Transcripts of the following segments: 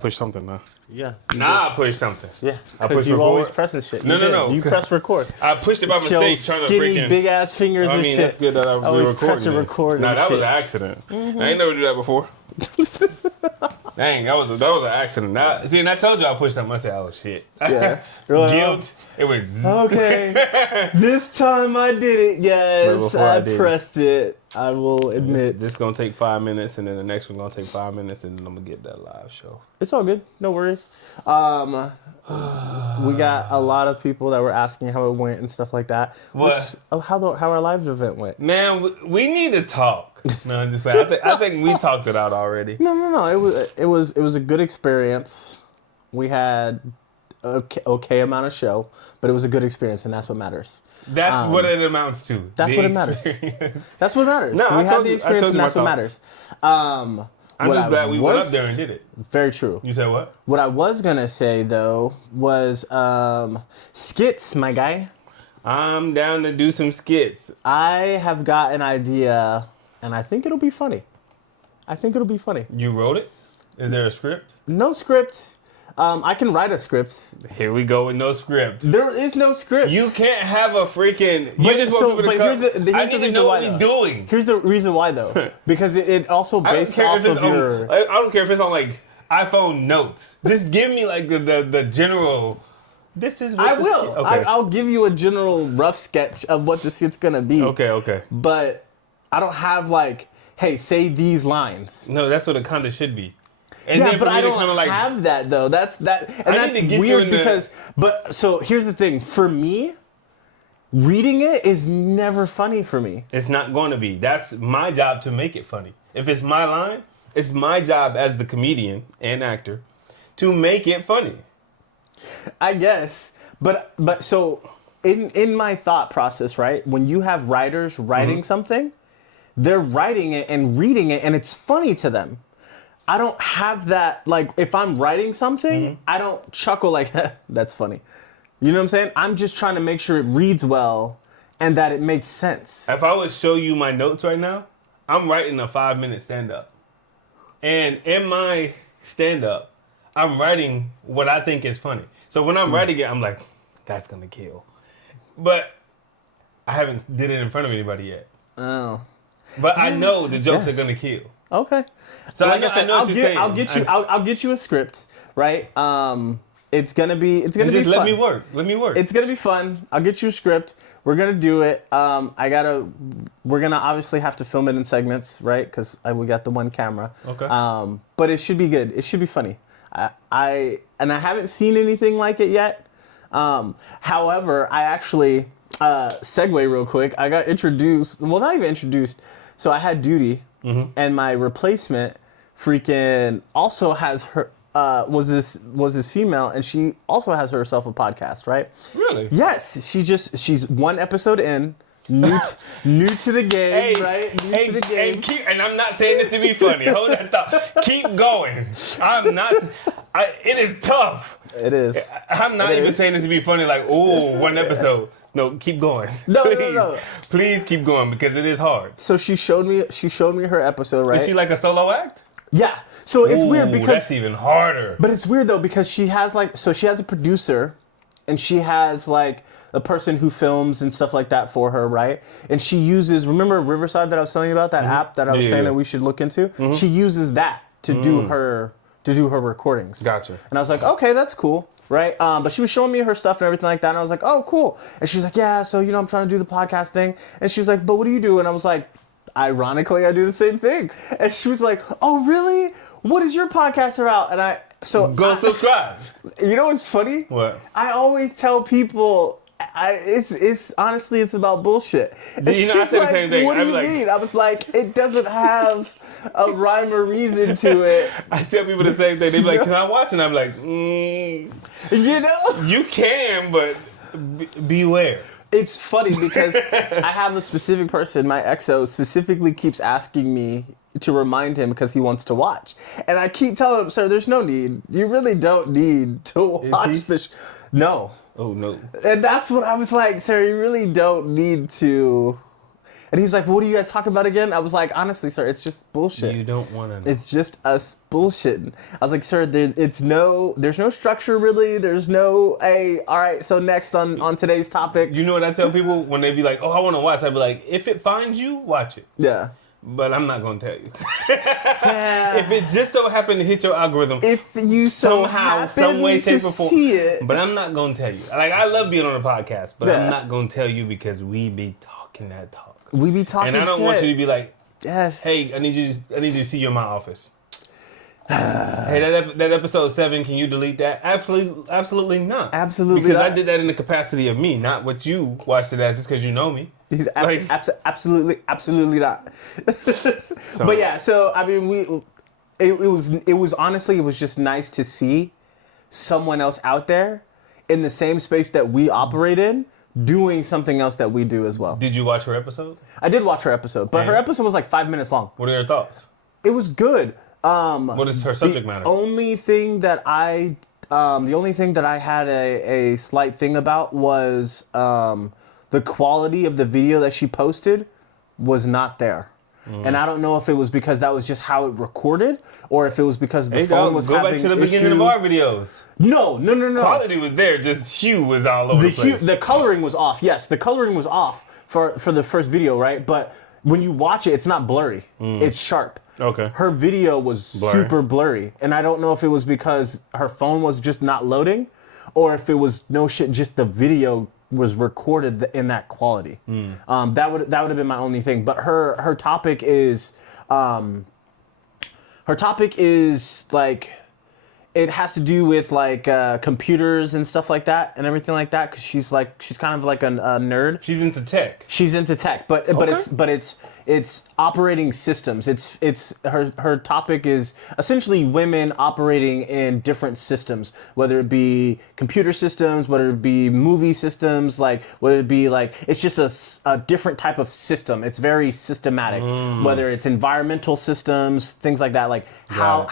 Push something, man. Yeah. Nah, I pushed something. Yeah. I Because pushed you record. always pressing shit. No. You press record. I pushed it by Yo, mistake trying to skinny, freaking... big ass fingers I and mean, shit. that's good that I was always recording pressing it. record Nah, and that shit. was an accident. I ain't never do that before. Dang, that was an accident. And I told you I pushed something. I said, oh, shit. Yeah. Guilt. It was... Okay. This time I did it, guys. I pressed it. I will admit. This gonna take 5 minutes, and then the next one gonna take 5 minutes, and then I'm gonna get that live show. It's all good. No worries. We got a lot of people that were asking how it went and stuff like that. What? How our live event went. Man, we need to talk. No, I'm just playing. I think we talked it out already. No. It was a good experience. We had okay amount of show, but it was a good experience, and that's what matters. That's what it amounts to. That's what it matters. That's what matters. No, we had the experience, and that's what matters. I'm just glad we went up there and did it. Very true. You said what? What I was gonna say though was skits, my guy. I'm down to do some skits. I have got an idea, and I think it'll be funny. You wrote it? Is there a script? No script. I can write a script. Here we go with no script. There is no script. You can't have a freaking... Here's the reason why, what we're doing. Here's the reason why, though. Because it also based off of your... I don't care if it's on, like, iPhone notes. Just give me, like, the general... This is what I will. Okay. I'll give you a general rough sketch of what the skit's going to be. Okay. But I don't have, like, hey, say these lines. No, that's what it kind of should be. And yeah, then but I don't like, have that though. That's weird because. But so here's the thing. For me, reading it is never funny for me. It's not going to be. That's my job to make it funny. If it's my line, it's my job as the comedian and actor to make it funny. I guess, but so in my thought process, right? When you have writers writing something, they're writing it and reading it, and it's funny to them. I don't have that, like, if I'm writing something, I don't chuckle like, that's funny. You know what I'm saying? I'm just trying to make sure it reads well and that it makes sense. If I would show you my notes right now, I'm writing a 5-minute stand-up. And in my stand-up, I'm writing what I think is funny. So when I'm writing it, I'm like, that's going to kill. But I haven't did it in front of anybody yet. Oh. But I know the jokes are going to kill. Okay. So like I I said, know what you're saying. I'll get you a script, right? It's gonna be fun. Let me work. It's gonna be fun. I'll get you a script. We're gonna do it. We're gonna obviously have to film it in segments, right? Because we got the one camera. Okay. But it should be good. It should be funny. I haven't seen anything like it yet. However, I actually segue real quick. I got introduced. Well, not even introduced. So I had duty. And my replacement freaking also has her was this female, and she also has herself a podcast, right? Really? Yes. She's one episode in, new to the game, right? New to the game. And I'm not saying this to be funny. Hold that thought. Keep going. I'm not. It is tough. It is. I'm not even saying this to be funny. Like, ooh, one episode. No, keep going. No. Please keep going because it is hard. So she showed me her episode, right? Is she like a solo act? Yeah. So it's weird because that's even harder. But it's weird though because she has a producer, and she has like a person who films and stuff like that for her, right? And she uses, remember Riverside that I was telling you about, that app that I was saying that we should look into? She uses that to do her recordings. Gotcha. And I was like, okay, that's cool. Right? But she was showing me her stuff and everything like that. And I was like, oh, cool. And she was like, yeah, so, I'm trying to do the podcast thing. And she was like, but what do you do? And I was like, ironically, I do the same thing. And she was like, oh, really? What is your podcast about? And Go subscribe. You know what's funny? What? I always tell people, it's honestly, it's about bullshit. And I said the same thing. What do you mean? I was like, it doesn't have a rhyme or reason to it. I tell people the same thing. They be like, can I watch? And I'm like, You can, but beware. It's funny because I have a specific person, my XO, specifically keeps asking me to remind him because he wants to watch. And I keep telling him, sir, there's no need. You really don't need to watch this. No. Oh, no. And that's what I was like, sir, you really don't need to. And he's like, what do you guys talk about again? I was like, honestly, sir, it's just bullshit. You don't want to know. It's just us bullshitting. I was like, sir, there's no structure really. There's no, hey, all right, so next on today's topic. You know what I tell people when they be like, oh, I want to watch? I'd be like, if it finds you, watch it. Yeah. But I'm not going to tell you. Yeah. If it just so happened to hit your algorithm, If you somehow, some way, shape, or form. see it. But I'm not going to tell you. Like, I love being on a podcast, but Yeah. I'm not going to tell you because we be talking that talk. We be talking And I don't shit. want you to be like, yes. hey, I need you to see you in my office. Hey, that episode 7, can you delete that? Absolutely not. Absolutely because not. I did that in the capacity of me, not what you watched it as, just because you know me. He's Like- absolutely not. But yeah, so I mean, it was honestly, it was just nice to see someone else out there in the same space that we operate in, doing something else that we do as well. Did you watch her episode? I did watch her episode, but her And? episode was like 5 minutes long. What are your thoughts? It was good. What is her subject matter? The only thing that I had a slight thing about was the quality of the video that she posted was not there. And I don't know if it was because that was just how it recorded, or if it was because the phone was go having back to the issue. beginning of our videos. No. Quality was there, just hue was all over the place. The coloring was off. Yes, the coloring was off for the first video, right? But when you watch it, it's not blurry. It's sharp. Okay. Her video was super blurry, and I don't know if it was because her phone was just not loading, or if it was just the video was recorded in that quality. That would have been my only thing. But her topic is like, it has to do with like computers and stuff like that and everything like that, because she's kind of like a nerd. She's into tech. She's into tech, but it's operating systems. It's her topic is essentially women operating in different systems, whether it be computer systems, whether it be movie systems, like whether it be like, it's just a different type of system. It's very systematic, whether it's environmental systems, things like that, like how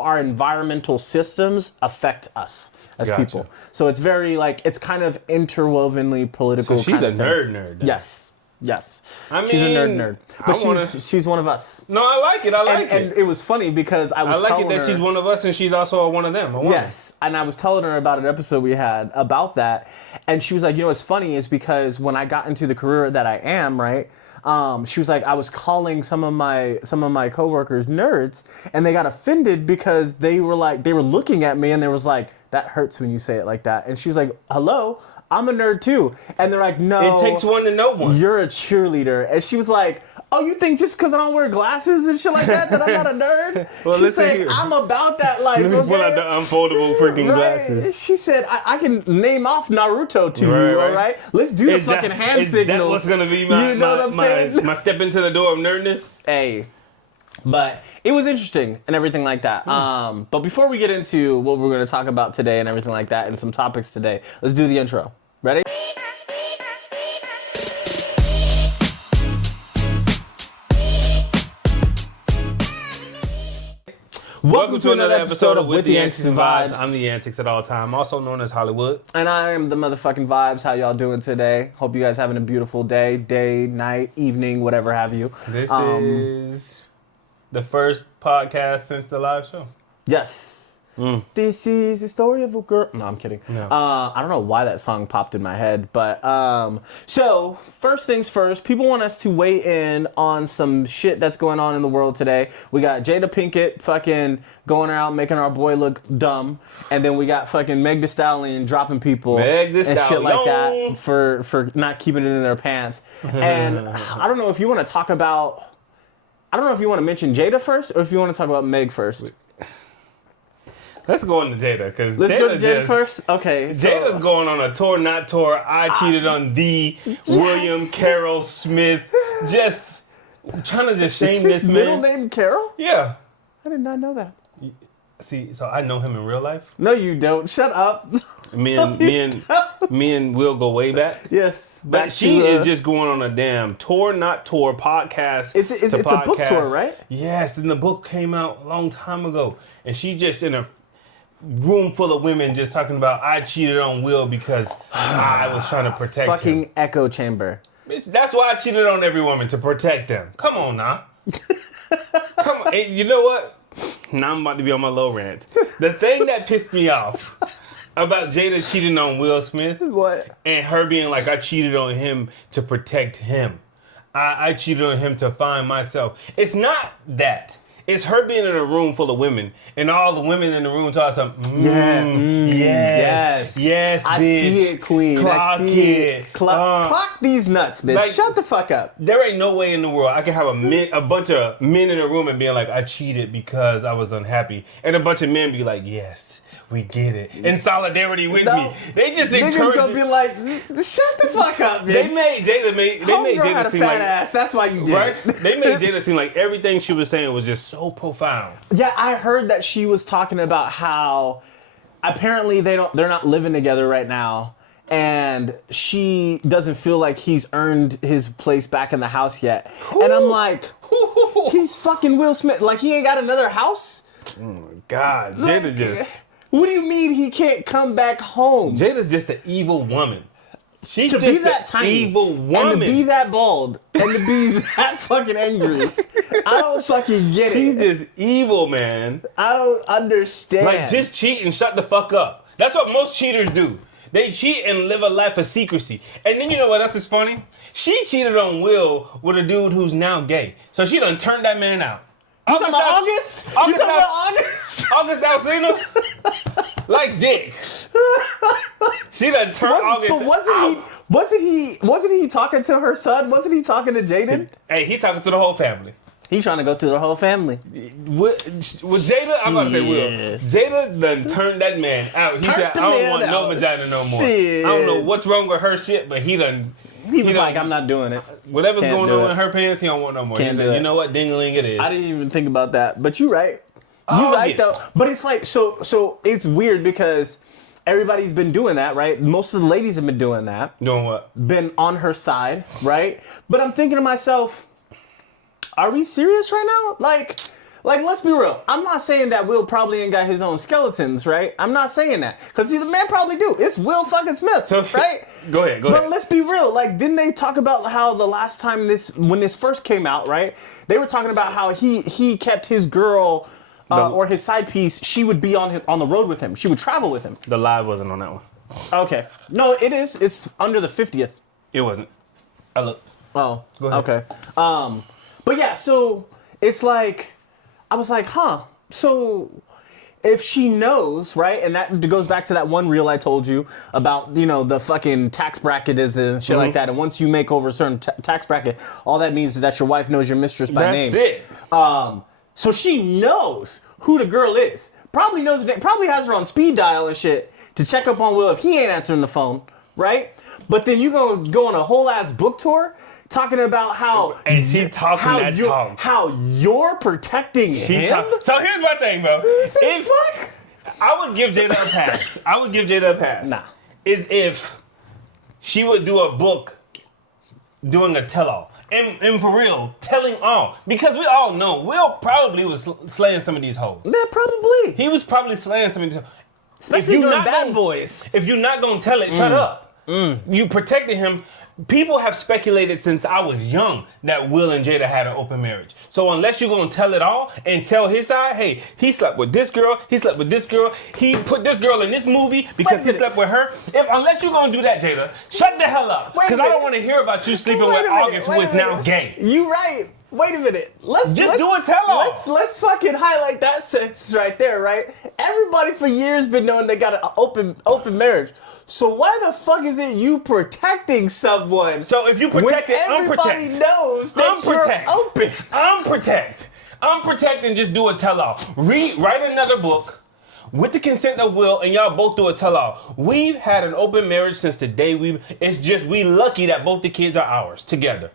our environmental systems affect us as Gotcha. people. So it's very like, it's kind of interwovenly political. So she's kind a of thing. nerd. Then. Yes. I She's a mean, nerd. But she's one of us. No, I like it. And it was funny because I was telling her, she's one of us and she's also one of them. A woman. yes. And I was telling her about an episode we had about that. And she was like, you know what's funny is because when I got into the career that I am, right? She was like, I was calling some of my coworkers nerds, and they got offended because they were looking at me and they was like, that hurts when you say it like that. And she was like, hello, I'm a nerd too. And they're like, no. It takes one to know one. You're a cheerleader. And she was like, oh, you think just because I don't wear glasses and shit like that I'm not a nerd? Well, she listen said, here. I'm about that life, Let me pull out okay? the unfoldable freaking glasses. She said, I can name off Naruto to Right, you, right. all right? Let's do the fucking hand signals. Is that what's going to be my, you know what I'm saying? my step into the door of nerdness? Hey. But it was interesting and everything like that. But before we get into what we're going to talk about today and everything like that and some topics today, let's do the intro. Ready? Welcome to another episode of With the Antics and Vibes. I'm the Antics at all time, also known as Hollywood. And I am the motherfucking Vibes. How y'all doing today? Hope you guys having a beautiful day, night, evening, whatever have you. This is the first podcast since the live show. Yes. This is the story of a girl. No, I'm kidding. No. I don't know why that song popped in my head, but so first things first, people want us to weigh in on some shit that's going on in the world today. We got Jada Pinkett fucking going around making our boy look dumb, and then we got fucking Meg Thee Stallion dropping people Meg Thee and shit like Stallion. that for not keeping it in their pants. And I don't know if you want to talk about. I don't know if you want to mention Jada first or if you want to talk about Meg first. Let's go into Jada, because Let's go to Jada first. Okay. Jada's going on a tour, not tour. I cheated on the William Carroll Smith. Just trying to just shame Is his this middle man. name Carol? Yeah. I did not know that. See, so I know him in real life. No, you don't. Shut up. Me and Will go way back. Yes. But she is just going on a damn tour, not tour, podcast. It's a book tour, right? Yes, and the book came out a long time ago. And she just in a room full of women just talking about, I cheated on Will because I was trying to protect him. Fucking echo chamber. Bitch, that's why I cheated on every woman, to protect them. Come on now. Come on. And you know what? Now I'm about to be on my low rant. The thing that pissed me off about Jada cheating on Will Smith, What? and her being like, I cheated on him to protect him. I cheated on him to find myself. It's not that. It's her being in a room full of women, and all the women in the room talk something. Yes, I bitch. see it, queen. Clock I see it. Clock these nuts, bitch. Like, Shut the fuck up. There ain't no way in the world I can have a bunch of men in a room and being like, I cheated because I was unhappy, and a bunch of men be like, yes. We get it. In solidarity with me. They just niggas encourage gonna be like, shut the fuck up, bitch. They made Jada had a seem fat like, ass. That's why you did right? it. They made Jada seem like everything she was saying was just so profound. Yeah, I heard that she was talking about how apparently they're not living together right now, and she doesn't feel like he's earned his place back in the house yet. Ooh. And I'm like, he's fucking Will Smith. Like, he ain't got another house? Oh my God. Jada just... What do you mean he can't come back home? Jada's just an evil woman. She's to just be that tiny, evil woman. and to be that bald, and to be that fucking angry. I don't fucking get She's it. just evil, man. I don't understand. Like, just cheat and shut the fuck up. That's what most cheaters do. They cheat and live a life of secrecy. And then you know what else is funny? She cheated on Will with a dude who's now gay. So she done turned that man out. You talking about August? You talking about August? August Alsina likes dick. She done turned August out. Wasn't he talking to her son? Wasn't he talking to Jaden? Hey, he talking to the whole family. He trying to go through the whole family. With Jada, I'm about to say Will. Jada done turned that man out. He said, I don't want no vagina no more. Shit. I don't know what's wrong with her shit, but he was like, I'm not doing it. Whatever's going on in her pants, he don't want no more. He said, you know what, ding-a-ling it is. I didn't even think about that, but you're right. You're right though. But it's like, so it's weird because everybody's been doing that, right? Most of the ladies have been doing that. Doing what? Been on her side, right? But I'm thinking to myself, are we serious right now? Like, let's be real. I'm not saying that Will probably ain't got his own skeletons, right? I'm not saying that. Because the man probably do. It's Will fucking Smith, right? Go ahead. But let's be real. Like, didn't they talk about how the last time when this first came out, right? They were talking about how he kept his girl or his side piece. She would be on the road with him. She would travel with him. The live wasn't on that one. Okay. No, it is. It's under the 50th. It wasn't. I looked. Oh. Go ahead. Okay. But yeah, so it's like, I was like, so if she knows, right, and that goes back to that one reel I told you about, the fucking tax bracket is and shit like that, and once you make over a certain tax bracket, all that means is that your wife knows your mistress by name. That's it. So she knows who the girl is. Probably knows her name, probably has her on speed dial and shit to check up on Will if he ain't answering the phone, right? But then you gonna go on a whole ass book tour talking about how you're protecting him. So here's my thing, bro. Fuck? I would give Jada a pass. Nah. Is if she would do a book doing a tell-all. And for real, telling all. Because we all know Will probably was slaying some of these hoes. Yeah, probably. He was probably slaying some of these hoes. Especially during Bad Boys. If you're not going to tell it, shut up. You protected him. People have speculated since I was young that Will and Jada had an open marriage. So unless you're going to tell it all and tell his side, hey, he slept with this girl, he slept with this girl, he put this girl in this movie because he slept with her. Unless you're going to do that, Jada, shut the hell up. Because I don't want to hear about you sleeping with August, who is now gay. You right. Wait a minute. Let's do a tell-all. Let's fucking highlight that sentence right there, right? Everybody for years been knowing they got an open marriage. So why the fuck is it you protecting someone? So if you protect it, everybody knows that you're open. I'm protect and just do a tell-all. Write another book with the consent of Will, and y'all both do a tell-all. We've had an open marriage since the day it's just we lucky that both the kids are ours together.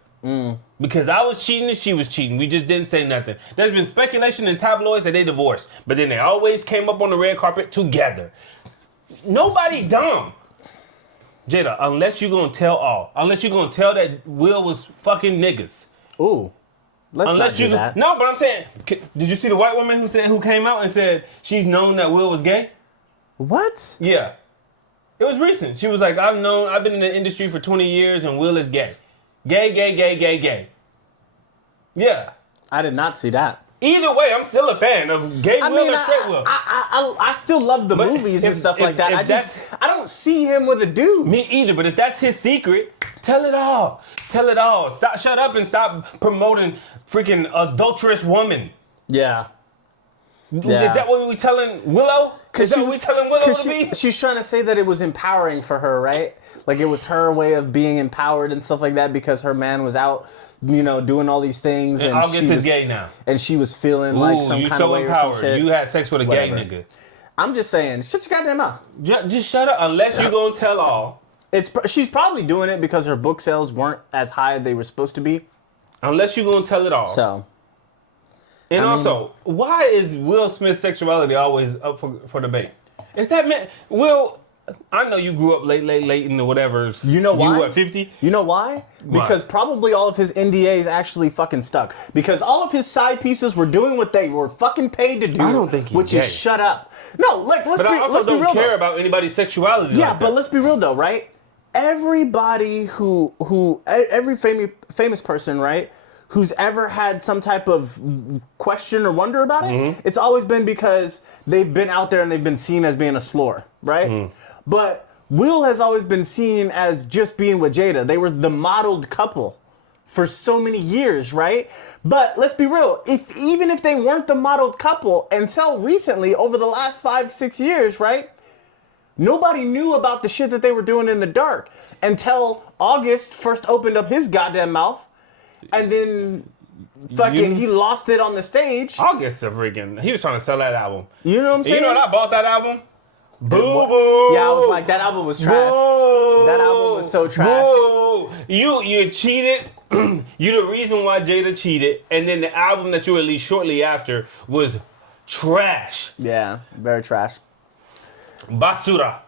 Because I was cheating and she was cheating. We just didn't say nothing. There's been speculation in tabloids that they divorced, but then they always came up on the red carpet together. Nobody dumb. Jada, unless you're going to tell all. Unless you're going to tell that Will was fucking niggas. Ooh. Let's not do that. No, but I'm saying, did you see the white woman who came out and said she's known that Will was gay? What? Yeah. It was recent. She was like, I've been in the industry for 20 years and Will is gay. Gay, gay, gay, gay, gay. Yeah. I did not see that. Either way, I'm still a fan of gay Will or straight Will. I still love the But movies and stuff like that. if I don't see him with a dude. Me either, but if that's his secret, tell it all. Tell it all. Shut up and stop promoting freaking adulterous woman. Yeah. Is that what we telling Willow? Is that what we telling Willow to be? She's trying to say that it was empowering for her, right? Like it was her way of being empowered and stuff like that because her man was out, doing all these things. And August is gay now. And she was feeling like some kind of way or some shit. You had sex with a Whatever. gay nigga. I'm just saying, shut your goddamn mouth. Just shut up unless you gonna tell all. She's probably doing it because her book sales weren't as high as they were supposed to be. Unless you gonna tell it all. So. And also, why is Will Smith's sexuality always up for debate? If that meant Will, I know you grew up late in the whatever's. You know why? You what, 50? You know why? Because probably all of his NDAs actually fucking stuck. Because all of his side pieces were doing what they were fucking paid to do. I don't think he's which gay. is shut up. No, let's But I also be real. don't care though. about anybody's sexuality. Yeah, like but that. let's be real though, right? Everybody every famous person, right? Who's ever had some type of question or wonder about it, it's always been because they've been out there and they've been seen as being a slur, right? But Will has always been seen as just being with Jada. They were the modeled couple for so many years, right? But let's be real, even if they weren't the modeled couple until recently, over the last 5-6 years, right? Nobody knew about the shit that they were doing in the dark until August first opened up his goddamn mouth. And then he lost it on the stage. August he was trying to sell that album. You know what I'm saying? You know what I bought that album? Boo boo. Yeah, I was like, that album was trash. Boo. That album was so trash. Boo. You cheated. You the reason why Jada cheated. And then the album that you released shortly after was trash. Yeah, very trash. Basura.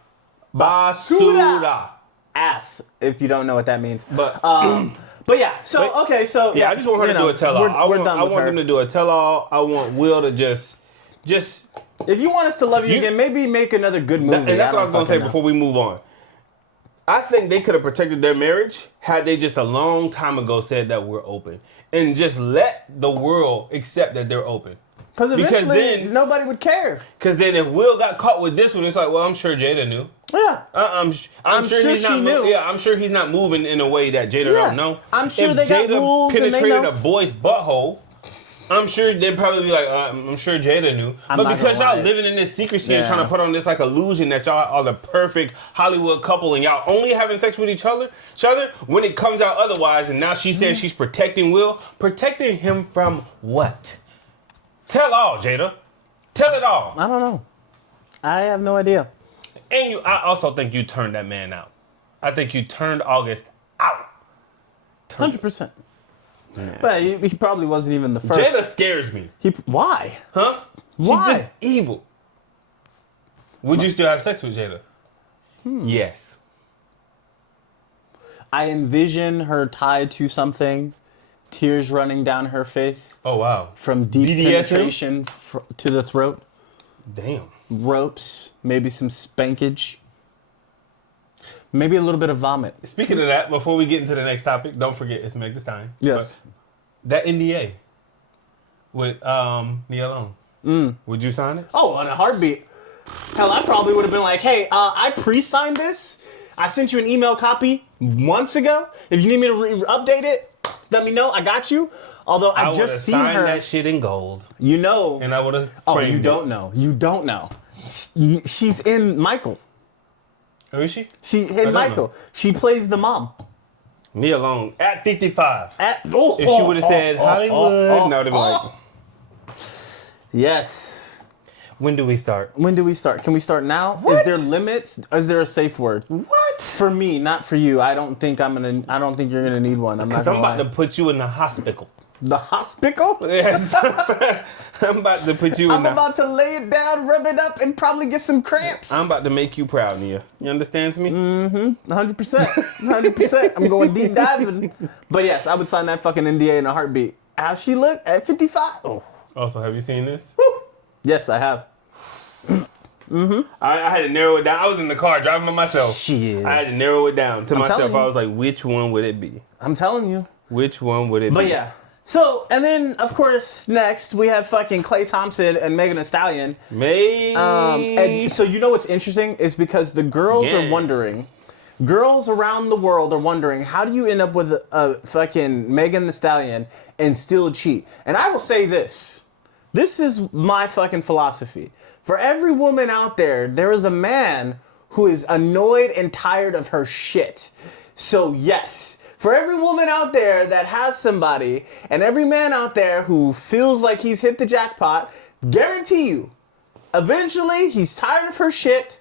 Ass, if you don't know what that means. But yeah, yeah, I just want her to do a tell-all. I want them to do a tell-all. I want Will to just. If you want us to love you again, maybe make another good movie. And that's what I was gonna say before we move on. I think they could have protected their marriage had they just a long time ago said that we're open and just let the world accept that they're open. Because eventually then, nobody would care. Because then if Will got caught with this one, it's like, well, I'm sure Jada knew. Yeah. I'm sure he's not knew. Yeah, I'm sure he's not moving in a way that Jada don't know. I'm sure if they got Jada rules and they know. penetrated a boy's butthole, I'm sure they'd probably be like, I'm sure Jada knew. But because y'all living in this secrecy and trying to put on this like illusion that y'all are the perfect Hollywood couple and y'all only having sex with each other, when it comes out otherwise, and now she's saying she's protecting Will, protecting him from what? Tell all, Jada. Tell it all. I don't know. I have no idea. And I also think you turned that man out. I think you turned August out. 100%. Yeah. But he probably wasn't even the first. Jada scares me. Why? Huh? Why? She's just evil. Would you still have sex with Jada? Yes. I envision her tied to something, tears running down her face. Oh, wow. From deep penetration to the throat. Damn. Ropes, maybe some spankage. Maybe a little bit of vomit. Speaking of that, before we get into the next topic, don't forget it's Meg Thee Stallion. Yes. That NDA with Nia Long. Would you sign it? Oh, on a heartbeat. Hell, I probably would have been like, hey, I pre-signed this. I sent you an email copy months ago. If you need me to update it, let me know. I got you. Although I just seen her. that shit in gold. You know. And I would have. Oh, you don't know. You don't know. She's in Michael. Who is she? She's in Michael. She plays the mom. Nia Long at 55. If she would have said Hollywood, no, they'd be like. Yes. When do we start? Can we start now? What? Is there limits? Is there a safe word? What? For me, not for you. I don't think you're gonna need one. I'm about to put you in the hospital. The hospital? Yes. I'm about to put you in I'm about to lay it down, rub it up, and probably get some cramps. I'm about to make you proud, Nia. You understand me? 100%. 100%. I'm going deep diving. But yes, I would sign that fucking NDA in a heartbeat. How she look at 55? Oh. Also, have you seen this? Woo. Yes, I have. I had to narrow it down. I was in the car driving by myself. Shit. I had to narrow it down to myself. telling you. I was like, which one would it be? I'm telling you. Which one would it be? But yeah. So, and then, of course, next, we have fucking Klay Thompson and Megan Thee Stallion. And so, you know what's interesting? Is because the girls are wondering, girls around the world are wondering, how do you end up with a fucking Megan Thee Stallion and still cheat? And I will say this. This is my fucking philosophy. For every woman out there, there is a man who is annoyed and tired of her shit. So, yes. For every woman out there that has somebody, and every man out there who feels like he's hit the jackpot, guarantee you, eventually he's tired of her shit,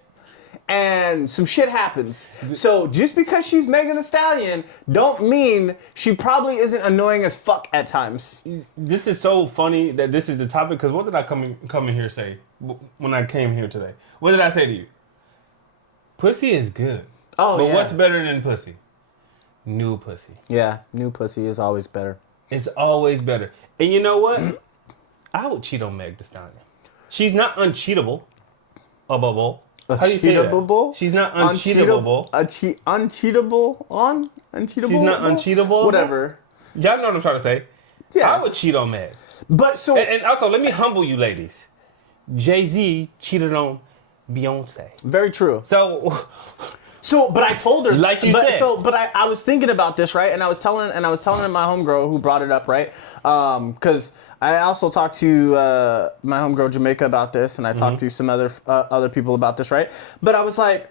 and some shit happens. So just because she's Megan Thee Stallion, don't mean she probably isn't annoying as fuck at times. This is so funny that this is the topic, because what did I come in here say when I came here today? What did I say to you? Pussy is good. Oh, but yeah. what's better than pussy? New pussy. Yeah, new pussy is always better. It's always better. And you know what? I would cheat on Meg Thee Stallion. She's not uncheatable. How do you say that? Uncheatable? She's not uncheatable. Uncheatable on? Uncheatable? She's not uncheatable. Whatever. Y'all know what I'm trying to say. Yeah. I would cheat on Meg. But so... And also, let me humble you ladies. Jay-Z cheated on Beyonce. Very true. So, but I told her, like you said. But I was thinking about this, right? And I was telling my homegirl who brought it up, right? Because I also talked to my homegirl Jamaica about this, and I talked to some other people about this, right? But I was like,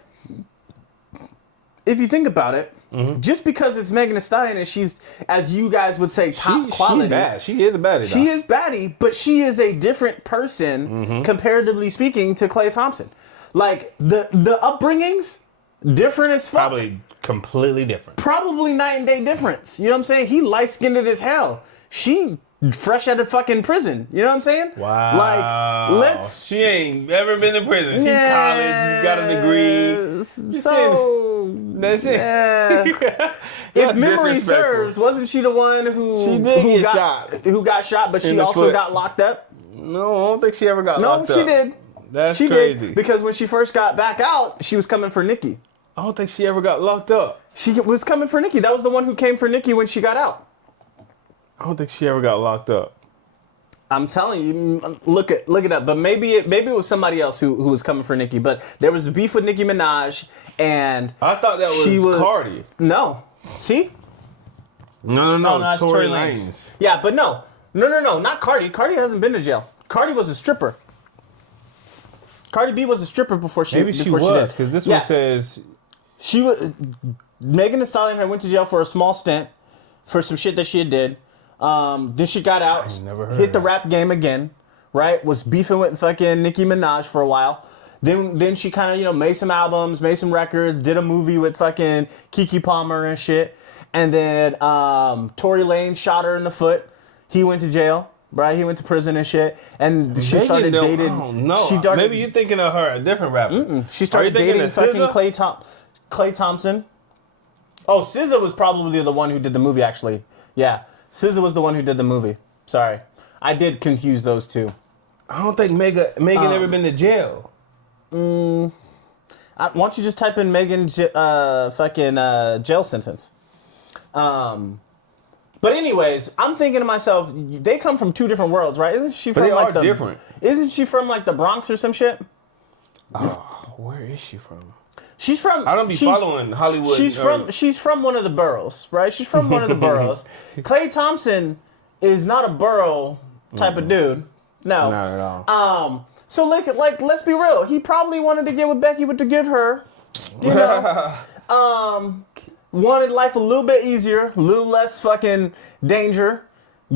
if you think about it, just because it's Megan Thee Stallion and she's, as you guys would say, top quality. She's bad. She is a baddie. She is baddie, but she is a different person, comparatively speaking, to Klay Thompson. Like the upbringings. Different as fuck. Probably completely different. Probably night and day difference. You know what I'm saying? He light-skinned as hell. She fresh out of fucking prison. You know what I'm saying? Wow. Like, She ain't ever been to prison. She college, got a degree. So that's it. Yeah. If memory serves, wasn't she the one who got shot, but she also got locked up? No, I don't think she ever got locked up. No, she did. That's she crazy. Did, because when she first got back out, she was coming for Nicki. I don't think she ever got locked up. She was coming for Nicki. That was the one who came for Nicki when she got out. I don't think she ever got locked up. I'm telling you, look it up. But maybe it was somebody else who was coming for Nicki. But there was a beef with Nicki Minaj, and I thought that was Cardi. No, see? No, that's Tory Lanez. Yeah, but no, not Cardi. Cardi hasn't been to jail. Cardi was a stripper. Cardi B was a stripper before she. Maybe she was, because this one says she was. Megan Thee Stallion had went to jail for a small stint for some shit that she had did. Then she got out, hit the rap game again, right? Was beefing with fucking Nicki Minaj for a while. Then she kind of made some albums, made some records, did a movie with fucking Keke Palmer and shit. And then Tory Lanez shot her in the foot. He went to jail. Right, he went to prison and shit, and she started dating. Oh no, maybe you're thinking of her, a different rapper. She started dating fucking Klay Thompson. Oh, SZA was probably the one who did the movie. Actually, yeah, SZA was the one who did the movie. Sorry, I did confuse those two. I don't think Megan ever been to jail. Why don't you just type in Megan fucking jail sentence? But anyways, I'm thinking to myself, they come from two different worlds, right? Isn't she from different. Isn't she from like the Bronx or some shit? Oh, where is she from? She's from. I don't be following Hollywood. She's from one of the boroughs, right? She's from one of the boroughs. Klay Thompson is not a borough type of dude. No. Not at all. So like let's be real. He probably wanted to get with Becky to get her. You know. Wanted life a little bit easier, a little less fucking danger,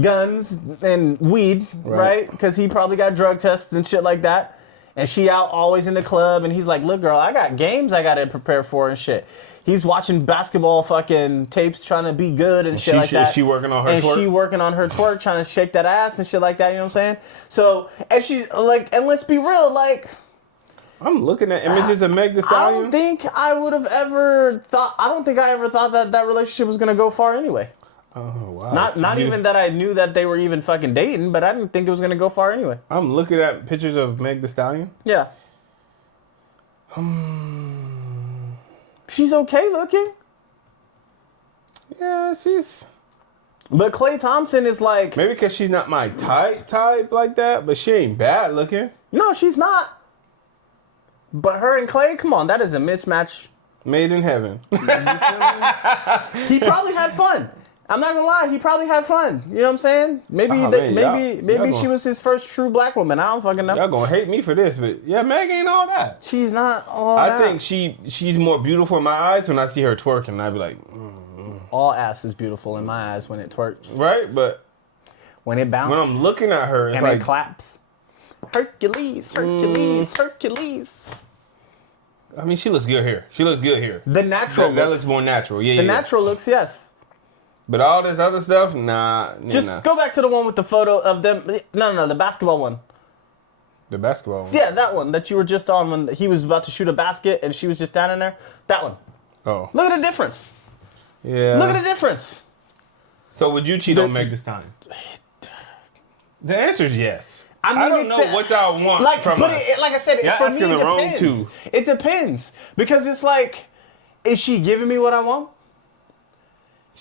guns and weed, right? Because he probably got drug tests and shit like that. And she out always in the club, and he's like, look, girl, I got games I got to prepare for and shit. He's watching basketball fucking tapes trying to be good and shit like that. She working on her twerk? And she working on her twerk, trying to shake that ass and shit like that, you know what I'm saying? So, and she's like, and let's be real, like... I'm looking at images of Meg Thee Stallion. I don't think I ever thought that relationship was going to go far anyway. Oh, wow. Not even that I knew that they were even fucking dating, but I didn't think it was going to go far anyway. I'm looking at pictures of Meg Thee Stallion. Yeah. She's okay looking. Yeah, she's... But Klay Thompson is like... Maybe because she's not my type like that, but she ain't bad looking. No, she's not. But her and Klay, come on, that is a mismatch. Made in heaven. He probably had fun. I'm not gonna lie, he probably had fun. You know what I'm saying? Maybe maybe she was his first true black woman. I don't fucking know. Y'all gonna hate me for this, but yeah, Meg ain't all that. She's not all I that. think she's more beautiful in my eyes when I see her twerking, and I'd be like, all ass is beautiful in my eyes when it twerks. right? But when it bounces. when I'm looking at her, it's and like it claps. Hercules, Hercules, Hercules. I mean, she looks good here. She looks good here. The natural That looks more natural. Yeah, The natural looks, yes. But all this other stuff, nah. Just nah. go back to the one with the photo of them. No, the basketball one. The basketball one. Yeah, that one that you were just on when he was about to shoot a basket and she was just standing there. That one. Oh. Look at the difference. Yeah. Look at the difference. So would you cheat on Meg this time? The answer is yes. I mean, don't know what y'all want from us. Like I said, for me, asking it the wrong depends. two. It depends. Because it's like, is she giving me what I want?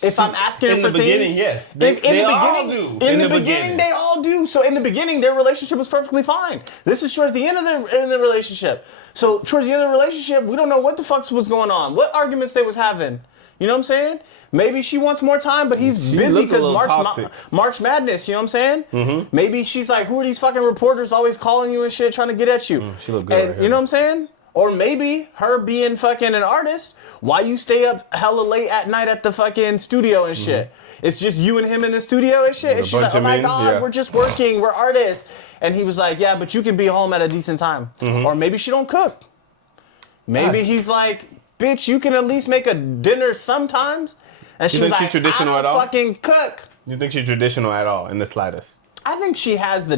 If I'm asking her for things, beginning, yes. In the beginning, beginning, they all do. So in the beginning, their relationship was perfectly fine. This is towards the end of the relationship. So towards the end of the relationship, we don't know what the fuck was going on, what arguments they was having. You know what I'm saying? Maybe she wants more time, but he's busy because March Madness. You know what I'm saying? Mm-hmm. Maybe she's like, who are these fucking reporters always calling you and shit, trying to get at you? She look good. And you know what I'm saying? Or maybe her being fucking an artist, why you stay up hella late at night at the fucking studio and shit? It's just you and him in the studio and shit. And she's like, oh my God, we're just working, we're artists. And he was like, yeah, but you can be home at a decent time. Or maybe she don't cook. Maybe he's like, bitch, you can at least make a dinner sometimes. And she was like, I don't fucking cook. You think she's traditional at all in the slightest? I think she has the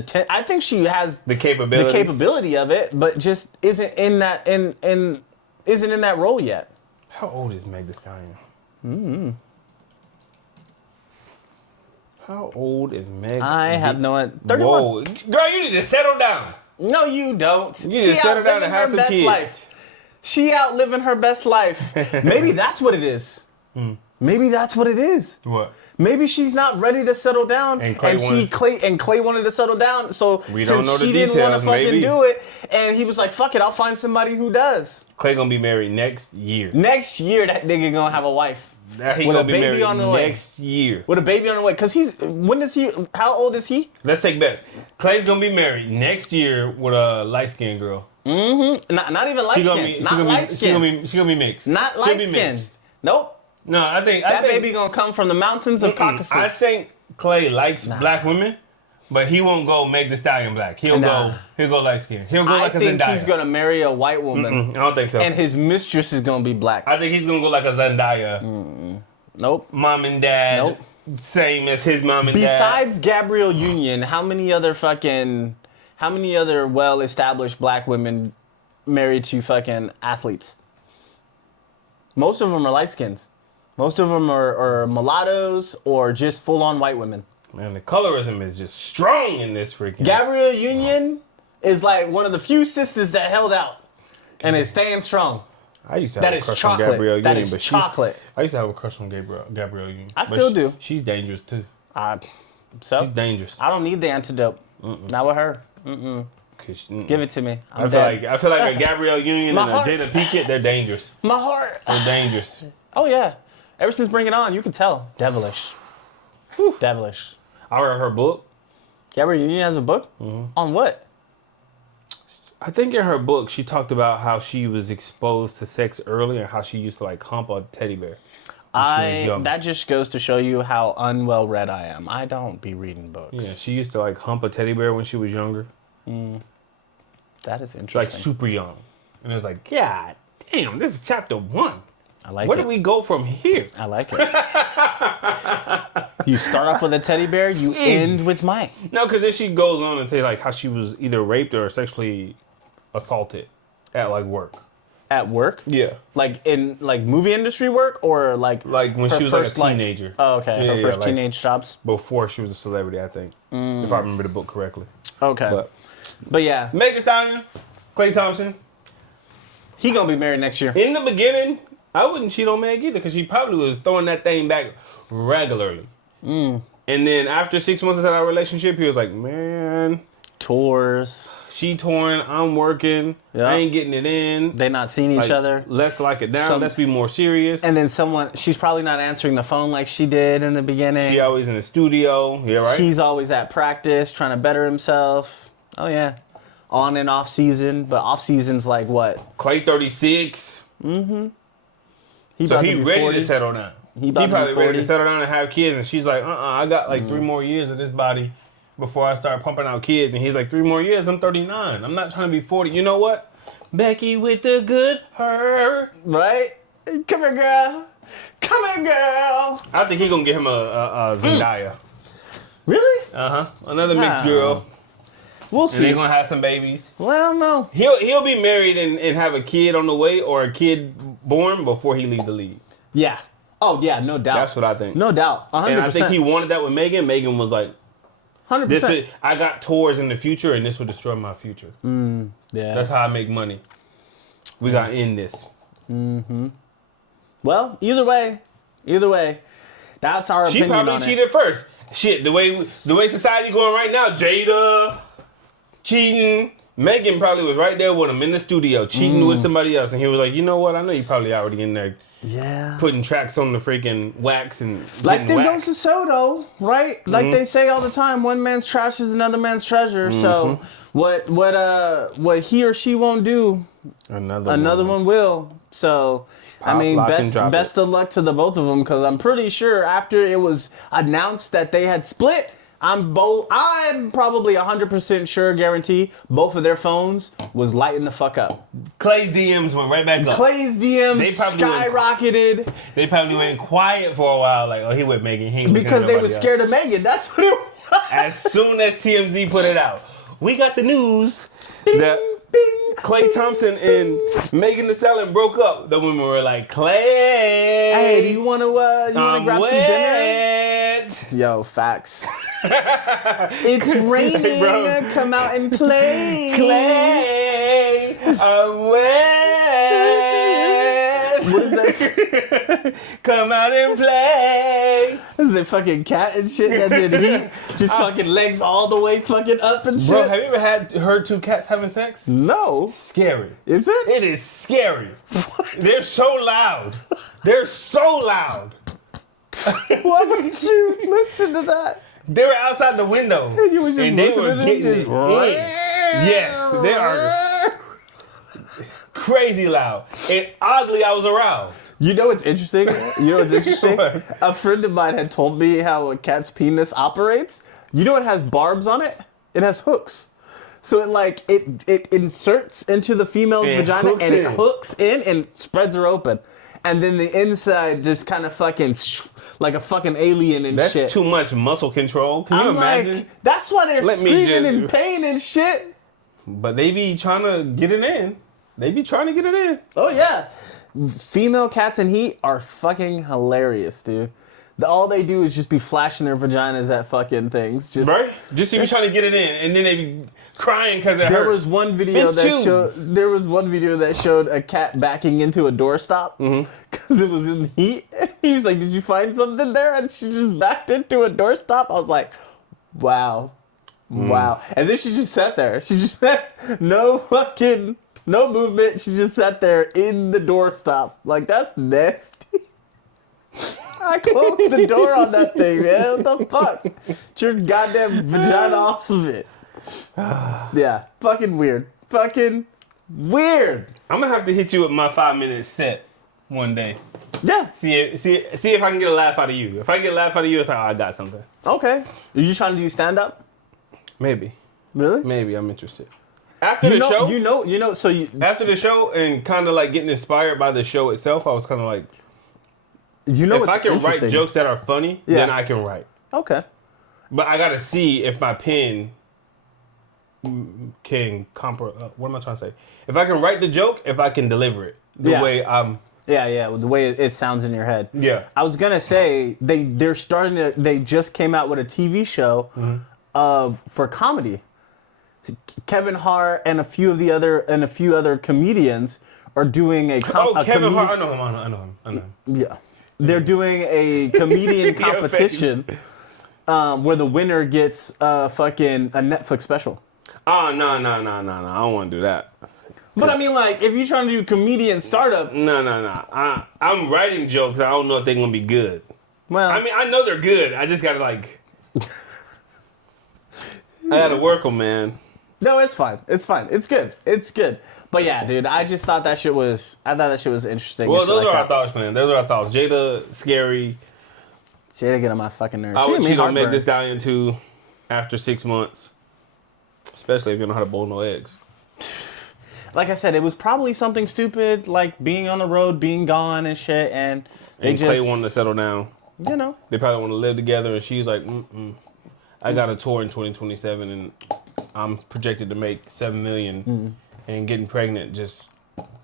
capability. The capability of it, but just isn't in that isn't in that role yet. How old is Meg Thee Stallion? How old is Meg? I have no idea. 31. Whoa. Girl, you need to settle down. No, you don't. You need to settle down and have some kids. Life. She out living her best life. Maybe that's what it is. Maybe that's what it is. What? Maybe she's not ready to settle down, and Klay wanted to settle down. So since she didn't want to fucking do it, and he was like, "Fuck it, I'll find somebody who does." Klay gonna be married next year. Next year, that nigga gonna have a wife with a baby on the way. Next year, with a baby on the way. Cause how old is he? Let's take bets. Klay's gonna be married next year with a light skinned girl. Mm-hmm. Not even light skinned. Not light skinned. She's gonna be mixed. Not light skinned. Nope. No, I think baby gonna come from the mountains of Caucasus. I think Klay likes black women, but he won't go Meg Thee Stallion black. He'll go light skin. He'll go like a Zendaya. I think he's gonna marry a white woman. I don't think so. And his mistress is gonna be black. I think he's gonna go like a Zendaya. Nope. Mom and dad. Nope. Same as his mom and dad. Besides Gabrielle Union, how many other well-established black women married to fucking athletes? Most of them are light skins. Most of them are mulattoes or just full-on white women. Man, the colorism is just strong in this freaking... Gabrielle Union is like one of the few sisters that held out and is staying strong. I used to have a crush on Gabrielle Union. That is chocolate. I used to have a crush on Gabrielle Union. I still do. She's dangerous too. She's dangerous. I don't need the antidote. Not with her. Give it to me. I feel like a Gabrielle Union and a Jada Pinkett, they're dangerous. My heart. They're dangerous. Oh yeah. Ever since Bring It On, you can tell. Devilish. Whew. Devilish. I read her book. Gabrielle Union has a book? On what? I think in her book, she talked about how she was exposed to sex early and how she used to like hump a teddy bear. That just goes to show you how unwell read I am. I don't be reading books. Yeah, she used to like hump a teddy bear when she was younger. That is interesting. Like super young. And it was like, God damn, this is chapter 1. I like it. Where do we go from here? I like it. You start off with a teddy bear, you end with Mike. No, because then she goes on and say like how she was either raped or sexually assaulted at like work. At work? Yeah. Like in like movie industry work or like when she was like a teenager. Oh, okay. Her first teenage jobs. Before she was a celebrity, I think. If I remember the book correctly. Okay. But yeah. Meg Thee Stallion, Klay Thompson. He gonna be married next year. In the beginning, I wouldn't cheat on Meg either because she probably was throwing that thing back regularly. And then after 6 months of our relationship, he was like, man, Tours. she touring, I'm working, I ain't getting it in. They not seeing each other. Let's lock it down. Let's be more serious. And then she's probably not answering the phone like she did in the beginning. She always in the studio. Yeah, right? He's always at practice trying to better himself. Oh, yeah. On and off season. But off season's like what? Klay 36. So He ready to settle down. He probably ready to settle down and have kids. And she's like, I got like 3 more years of this body before I start pumping out kids. And he's like, 3 more years, I'm 39. I'm not trying to be 40. You know what? Becky with the good her. Right? Come here, girl. Come here, girl. I think he's going to get him a Zendaya. Really? Another mixed girl. We'll And see. they're going to have some babies. Well, I don't know. He'll be married and have a kid on the way or a kid born before he leaves the league. Yeah. Oh, yeah, no doubt. That's what I think. No doubt. 100%. And I think he wanted that with Megan. Megan was like, 100%. I got tours in the future and this will destroy my future. Yeah. That's how I make money. We got to end this. Well, either way, that's our She opinion probably on cheated first. Shit, the way society going right now, Jada cheating. Megan probably was right there with him in the studio cheating with somebody else. And he was like, you know what? I know you probably already in there putting tracks on the freaking wax and like them wax. goes to Soto, right? Like they say all the time, one man's trash is another man's treasure. So what he or she won't do, another one will. So I mean, best of luck to the both of them, because I'm pretty sure after it was announced that they had split, I'm probably 100% sure, guarantee, both of their phones was lighting the fuck up. Clay's DMs went right back up. Clay's DMs skyrocketed. They probably went quiet for a while, like, oh, he with Megan. He ain't because they were scared of Megan. That's what it was. As soon as TMZ put it out, we got the news that Klay Thompson and Megan Thee Stallion broke up. The women were like, Klay, hey, do you want to grab some dinner? Yo, facts. It's raining. Hey, bro. Come out and play. Klay, I'm wet. What is that? Come out and play. This is the fucking cat and shit that's in heat. Just fucking legs all the way fucking up and shit. Bro, have you ever heard 2 cats having sex? No. Scary. Is it? It is scary. They're so loud. They're so loud. Why would you listen to that? They were outside the window. You was just and they were listening to getting it in. Yes, they are crazy loud. And oddly, I was aroused. You know what's interesting? What? A friend of mine had told me how a cat's penis operates. You know it has barbs on it? It has hooks. So it inserts into the female's vagina and it hooks in and spreads her open. And then the inside just kind of fucking like a fucking alien and shit. That's too much muscle control. Can you imagine? Like, that's why they're screaming in pain and shit. But they be trying to get it in. Oh, yeah. Female cats in heat are fucking hilarious, dude. All they do is just be flashing their vaginas at fucking things. Right? Just to be trying to get it in. And then they be crying because it hurt. There was one video that showed a cat backing into a doorstop because it was in heat. He was like, "Did you find something there?" And she just backed into a doorstop. I was like, "Wow, wow!" And then she just sat there. She just no movement. She just sat there in the doorstop. Like, that's nasty. I closed the door on that thing, man. What the fuck? Get your goddamn vagina off of it. Yeah, fucking weird. Fucking weird. I'm gonna have to hit you with my 5-minute set one day. Yeah. See if I can get a laugh out of you. If I get a laugh out of you, it's like, oh, I got something. Okay. Are you trying to do stand up? Maybe. Really? Maybe I'm interested. After the show, after the show and kind of like getting inspired by the show itself, I was kind of like, if I can write jokes that are funny, then I can write. Okay. But I gotta see if my pen can what am I trying to say? If I can write the joke, if I can deliver it the way I'm. Yeah, the way it sounds in your head. Yeah. I was gonna say they just came out with a TV show for comedy. Kevin Hart and a few other comedians are doing a Kevin Hart. I know him. Yeah. They're doing a comedian competition where the winner gets a Netflix special. Oh, no. I don't want to do that. But I mean, like, if you're trying to do comedian startup. No. I'm writing jokes. I don't know if they're going to be good. Well, I mean, I know they're good. I just got to, like. I got to work them, man. No, it's fine. It's good. But yeah, dude, I thought that shit was interesting. Well, those are our thoughts, man. Those are our thoughts. Jada, scary. Jada get on my fucking nerves. I would cheat on Meg Thee Stallion too after 6 months. Especially if you don't know how to boil no eggs. Like I said, it was probably something stupid, like being on the road, being gone and shit, and Klay wanted to settle down. You know. They probably want to live together, and she's like, I got a tour in 2027, and I'm projected to make $7 million, and getting pregnant just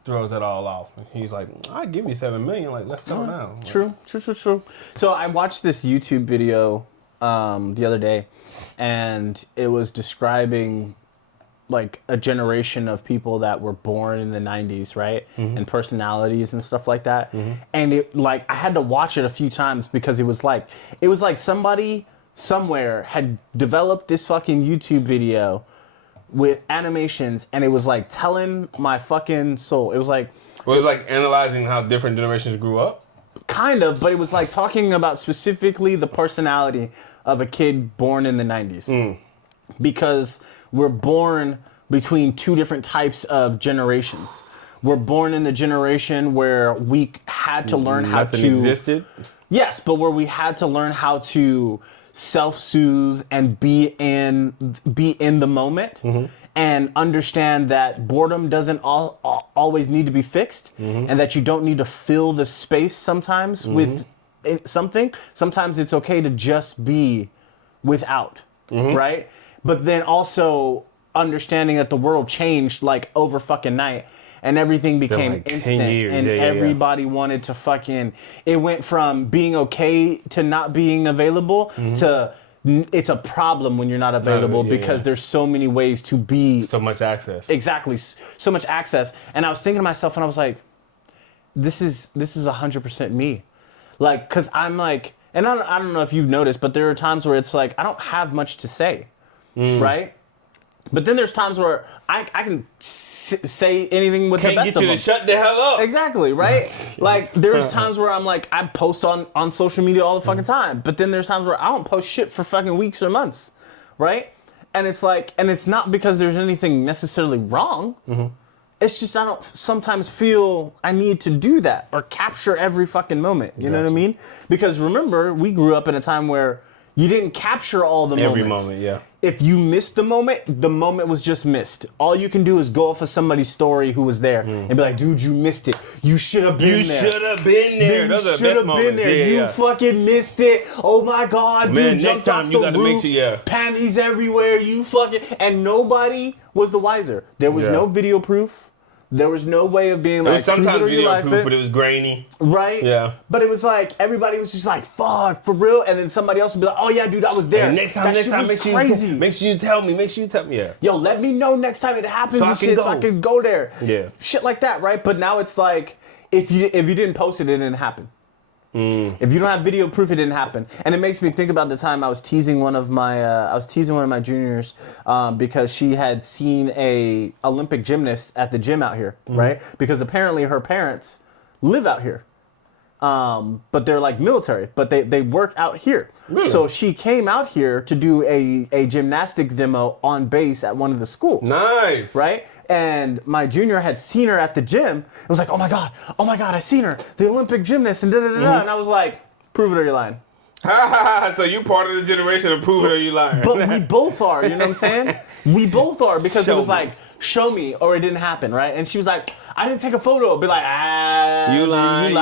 throws it all off. And he's like, I'll give you $7 million. Like, let's settle down. True. So I watched this YouTube video the other day, and it was describing like a generation of people that were born in the 90s, right? And personalities and stuff like that. And it, like, I had to watch it a few times because it was like somebody somewhere had developed this fucking YouTube video with animations, and it was like telling my fucking soul. It was like analyzing how different generations grew up? Kind of, but it was like talking about specifically the personality of a kid born in the 90s. Because we're born between two different types of generations. We're born in the generation where we had to learn how to... Nothing existed? Yes, but where we had to learn how to self-soothe and be in the moment and understand that boredom doesn't always need to be fixed and that you don't need to fill the space sometimes with something. Sometimes it's okay to just be without, right? But then also understanding that the world changed like over fucking night. And everything became like 10 instant, years. and everybody wanted to fucking... It went from being okay to not being available to it's a problem when you're not available because there's so many ways to be... So much access. Exactly. So much access. And I was thinking to myself, and I was like, this is 100% me. Like, because I'm like... And I don't know if you've noticed, but there are times where it's like, I don't have much to say, right? But then there's times where I can say anything with the best of them. Can't get you to shut the hell up. Exactly, right? Like, there's times where I'm like, I post on social media all the fucking time. But then there's times where I don't post shit for fucking weeks or months, right? And it's like, and it's not because there's anything necessarily wrong. It's just I don't sometimes feel I need to do that or capture every fucking moment. You know what I mean? Because remember, we grew up in a time where you didn't capture all the moments. Every moment, yeah. If you missed the moment was just missed. All you can do is go off of somebody's story who was there and be like, dude, you missed it. You should have been there. You should have been there. Those are the best moments. You fucking missed it. Oh my God, dude, man, jumped next time off you the gotta roof. make sure, Panties everywhere. You fucking... And nobody was the wiser. There was no video proof. There was no way of being like, sometimes video proof, but it was grainy. Right? Yeah. But it was like, everybody was just like, fuck, for real? And then somebody else would be like, oh yeah, dude, I was there. And next time, make sure you tell me. Yeah. Yo, let me know next time it happens so I can go there. Yeah. Shit like that, right? But now it's like, if you didn't post it, it didn't happen. If you don't have video proof, it didn't happen. And it makes me think about the time I was teasing one of my juniors because she had seen a Olympic gymnast at the gym out here, right? Because apparently her parents live out here. But they're like military, but they work out here. Really? So she came out here to do a gymnastics demo on base at one of the schools. Nice. Right? And my junior had seen her at the gym. It was like, oh my God, I seen her, the Olympic gymnast, and da-da-da-da. And I was like, prove it or you're lying. So you part of the generation of prove it or you lying. But we both are, you know what I'm saying? We both are, because it was like, show me or it didn't happen, right? And she was like, I didn't take a photo. Be like, you lying.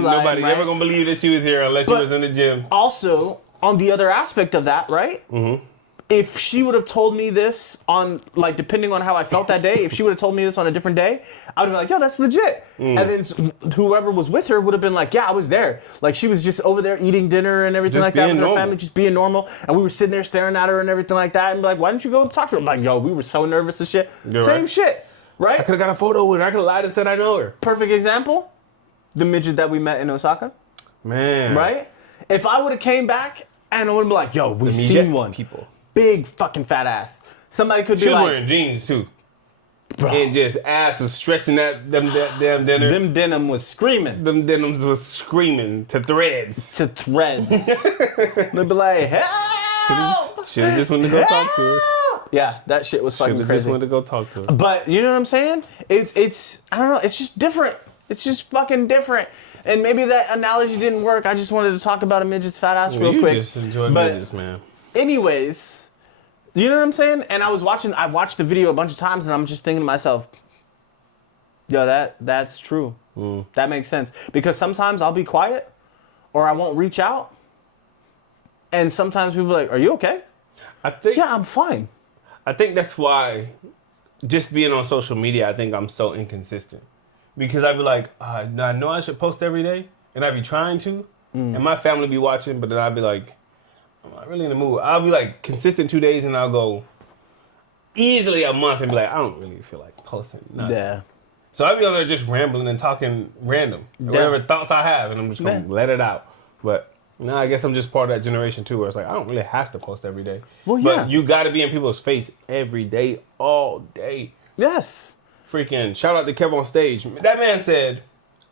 Nobody ever gonna believe that she was here unless she was in the gym. Also, on the other aspect of that, right? If she would have told me this on, like, depending on how I felt that day, if she would have told me this on a different day, I would have been like, yo, that's legit. And then whoever was with her would have been like, yeah, I was there. Like, she was just over there eating dinner and everything like that with her family, just being normal. And we were sitting there staring at her and everything like that. And be like, why didn't you go talk to her? I'm like, yo, we were so nervous and shit. Same shit. Right? I could have got a photo with her. I could have lied and said I know her. Perfect example, the midget that we met in Osaka. Man. Right? If I would have came back and it would have been like, yo, we seen one. People. Big fucking fat ass. Somebody could be She was like, wearing jeans too. bro, And just ass was stretching that damn dinner. them denim was screaming. Them denims was screaming to threads. To threads. They'd be like, help! Should have just went to go talk to her. Yeah, that shit was fucking Should have just crazy. went to go talk to her. But you know what I'm saying? It's I don't know, it's just different. It's just fucking different. And maybe that analogy didn't work. I just wanted to talk about a midget's fat ass real you quick. just enjoy But midgets, man. anyways, you know what I'm saying? And I watched the video a bunch of times and I'm just thinking to myself, yo, that's true. That makes sense. Because sometimes I'll be quiet or I won't reach out. And sometimes people are like, are you okay? I think Yeah, I'm fine. I think that's why just being on social media, I think I'm so inconsistent. Because I'd be like, I know I should post every day, and I'd be trying to, and my family be watching, but then I'd be like, I'm not really in the mood. I'll be like consistent 2 days, and I'll go easily a month and be like, I don't really feel like posting nothing. Yeah. So I'd be on there just rambling and talking random, whatever thoughts I have, and I'm just going to let it out. But no, I guess I'm just part of that generation too, where it's like, I don't really have to post every day. Well, yeah. But you got to be in people's face every day, all day. Yes. Freaking shout out to Kev on stage. That man said,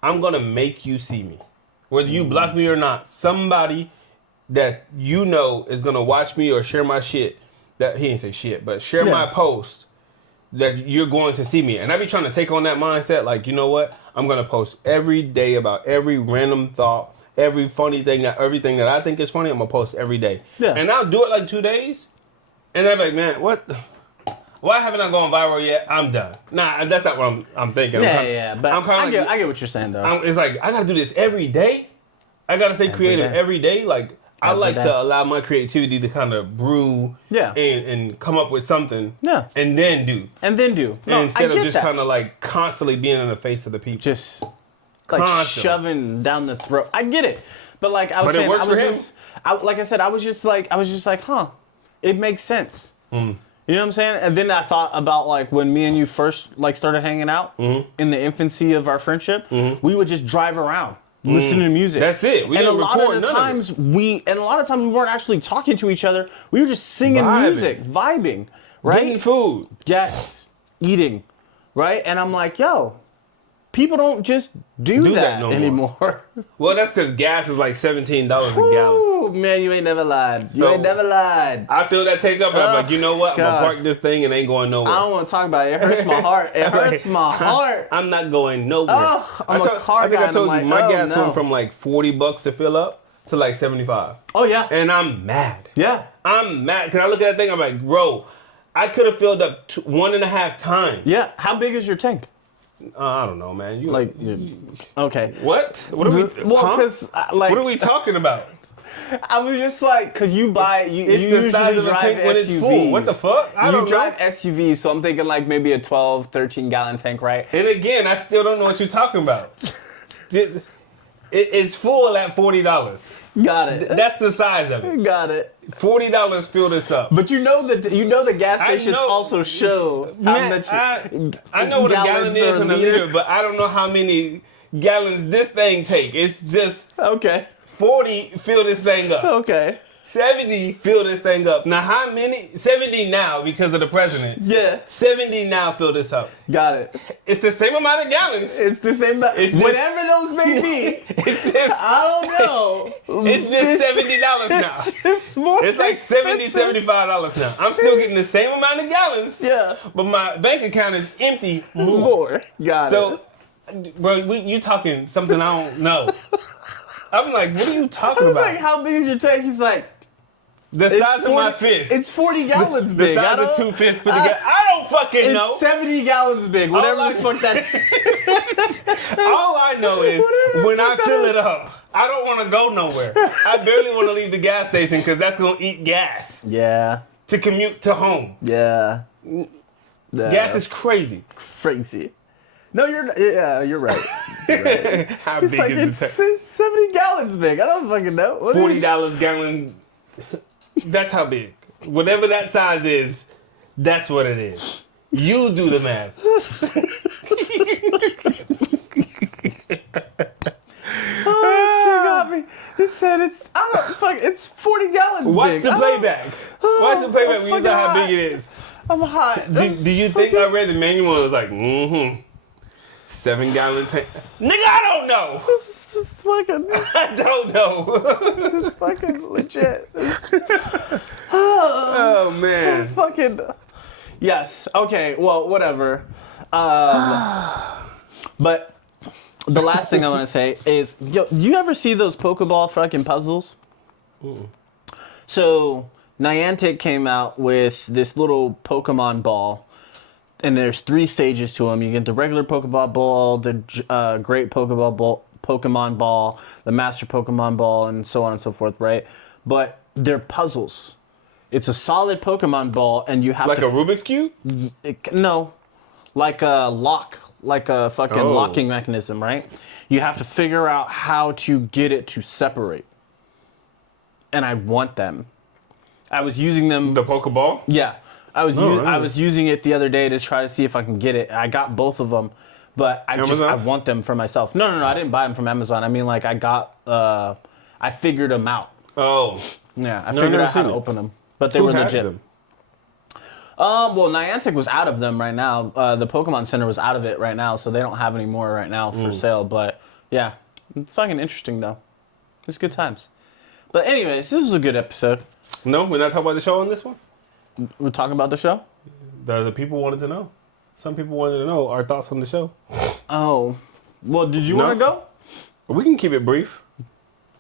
I'm going to make you see me. Whether you block me or not, somebody that you know is going to watch me or share my shit. That he didn't say shit, but share my post that you're going to see me. And I be trying to take on that mindset. Like, you know what? I'm going to post every day about every random thought, every funny thing, everything that I think is funny. I'm going to post every day. Yeah. And I'll do it like 2 days. And I'm like, man, what? Why haven't I gone viral yet? I'm done. Nah, that's not what I'm thinking. But I get what you're saying, though. It's like, I got to do this every day. I got to stay creative every day. Like, I like to allow my creativity to kind of brew and come up with something and then do. No, instead of just kind of like constantly being in the face of the people. Just like shoving down the throat. I get it. But like I was saying, I was just like, huh, it makes sense. You know what I'm saying? And then I thought about like when me and you first like started hanging out in the infancy of our friendship, we would just drive around listening to music. That's it. And a lot of times we weren't actually talking to each other. We were just singing music, vibing, right? Eating food. Yes, eating, right? And I'm like, yo, people don't just do that no anymore. Well, that's because gas is like $17 a gallon. Ooh, man, you ain't never lied. You ain't never lied. I feel that take up. I'm like, you know what? I'm going to park this thing and ain't going nowhere. I don't want to talk about it. It hurts my heart. It hurts my heart. I'm not going nowhere. I'm a car guy. I told you, my gas went from like $40 to fill up to like $75. Oh, yeah. And I'm mad. Yeah. I'm mad. Because I look at that thing, I'm like, bro, I could have filled up 1.5 times. Yeah. How big is your tank? I don't know, man. Okay. What? What are we? What are we talking about? I was just like, because you usually drive SUVs. What the fuck? You drive SUVs, so I'm thinking like maybe a 12, 13 gallon tank, right? And again, I still don't know what you're talking about. It's full at $40. Got it. That's the size of it. Got it. $40 fill this up. But you know the gas stations also show how much. I know what a gallon is in a liter, but I don't know how many gallons this thing take. It's just 40 fill this thing up. Okay. 70 fill this thing up. Now how many? 70 now because of the president. Yeah. 70 now fill this up. Got it. It's the same amount of gallons. It's the same amount. Whatever those may be. It's just, I don't know. It's just $70 now. It's more. It's like $70, $75 now. I'm still getting the same amount of gallons. Yeah. But my bank account is empty more. Got it. So, bro, you talking something I don't know. I'm like, what are you talking about? I was like, how big is your tank? He's like, the size of my fist. It's 40 gallons big. The size of 2 fists put together. I don't fucking know. It's 70 gallons big. Whatever the fuck that is. All I know is when I fill it up, I don't want to go nowhere. I barely want to leave the gas station because that's going to eat gas. Yeah. To commute to home. Yeah. Gas is crazy. Crazy. No, you're right. You're right. How big like, is it? It's 70 gallons big. I don't fucking know. $40 gallon. That's how big. Whatever that size is, that's what it is. You do the math. Oh, she got me. He said it's, I don't fuck, it's 40 gallons Watch big. the playback. Watch the playback when you know how big it is. I'm hot. Do you think I read the manual and was like, 7-gallon tank? Nigga, I don't know. This is fucking, I don't know. this is fucking legit. Oh, man. Fucking, yes. Okay, well, whatever. But the last thing I want to say is, yo, do you ever see those Pokeball fucking puzzles? So, Niantic came out with this little Pokemon ball, and there's 3 stages to them. You get the regular Pokeball ball, the Great Pokemon ball, the Master Pokemon ball, and so on and so forth, right? But they're puzzles. It's a solid Pokemon ball, and you have Like a Rubik's Cube? no, like a lock, like a fucking locking mechanism, right? You have to figure out how to get it to separate. And I want them. I was using them. The Pokeball? Yeah, I was really? I was using it the other day to try to see if I can get it. I got both of them, but I want them for myself. No, I didn't buy them from Amazon. I mean, like I figured them out. Oh. Yeah, I figured out how to open them, but they were legit. Them? Well, Niantic was out of them right now. The Pokemon Center was out of it right now, so they don't have any more right now for sale. But yeah, it's fucking interesting though. It's good times. But anyways, this was a good episode. No, we're not talking about the show on this one? We're talking about the show? The people wanted to know. Some people wanted to know our thoughts on the show. Oh. Well, did you want to go? We can keep it brief.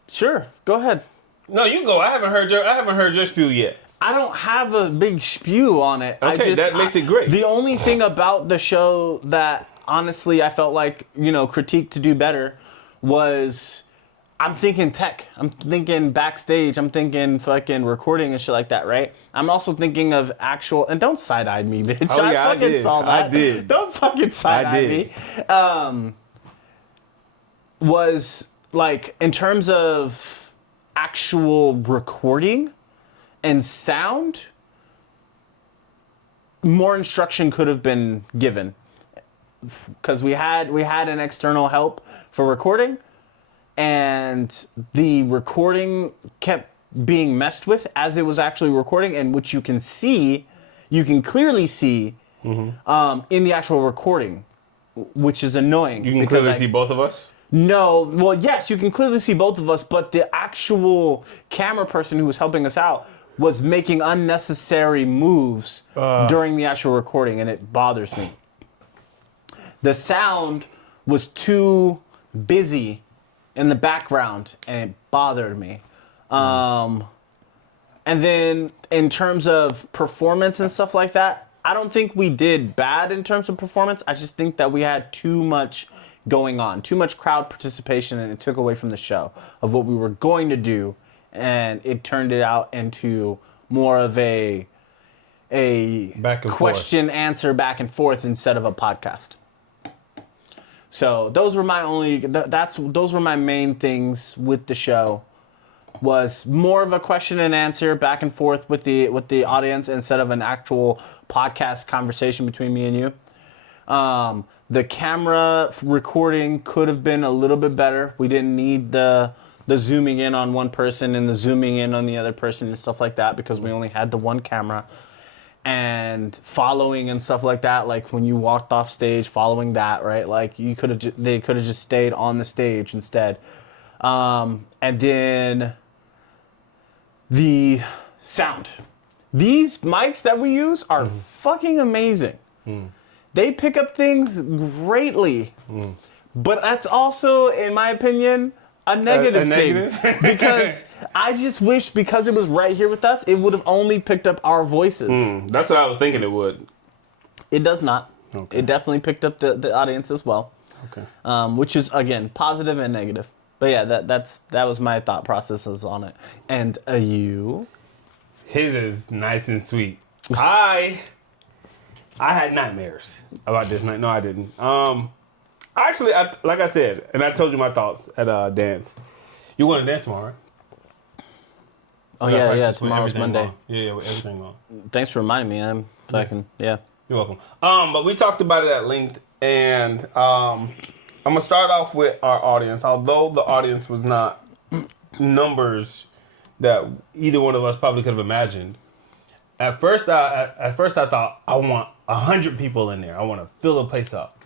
Sure. Go ahead. No, you go. I haven't heard your spiel yet. I don't have a big spew on it. Okay, that makes it great. The only thing about the show that honestly I felt like, critique to do better was I'm thinking tech. I'm thinking backstage. I'm thinking fucking recording and shit like that, right? I'm also thinking of actual, and don't side-eye me, bitch. Oh, yeah, I fucking did. saw that. I did. Don't fucking side-eye me. Was like, in terms of actual recording and sound, more instruction could have been given. Because we had an external help for recording, and the recording kept being messed with as it was actually recording, and which you can clearly see in the actual recording, which is annoying. You can clearly see both of us? No, well, yes, you can clearly see both of us, but the actual camera person who was helping us out was making unnecessary moves during the actual recording, and it bothers me. The sound was too busy in the background, and it bothered me. And then in terms of performance and stuff like that, I don't think we did bad in terms of performance. I just think that we had too much going on, too much crowd participation, and it took away from the show of what we were going to do, and it turned it out into more of a question answer back and forth instead of a podcast. So those were my those were my main things with the show. Was more of a question and answer back and forth with the audience instead of an actual podcast conversation between me and you. The camera recording could have been a little bit better. We didn't need the zooming in on one person and the zooming in on the other person and stuff like that because we only had the one camera. And following and stuff like that, like when you walked off stage, following that, right? Like they could have just stayed on the stage instead. And then the sound. These mics that we use are fucking amazing. They pick up things greatly. But that's also, in my opinion, a negative thing. Because I just wish, because it was right here with us, it would have only picked up our voices. That's what I was thinking it would. It does not. Okay. It definitely picked up the audience as well. Okay. Which is, again, positive and negative. But yeah, that was my thought processes on it. And you? His is nice and sweet. I had nightmares about this night. No, I didn't. Actually, like I said, and I told you my thoughts at dance. You want to dance tomorrow, right? Oh, yeah. Tomorrow's Monday. Yeah, with everything on. Thanks for reminding me. I'm fucking, yeah. You're welcome. But we talked about it at length, and I'm gonna start off with our audience. Although the audience was not numbers that either one of us probably could have imagined. At first I thought I want 100 people in there. I want to fill the place up.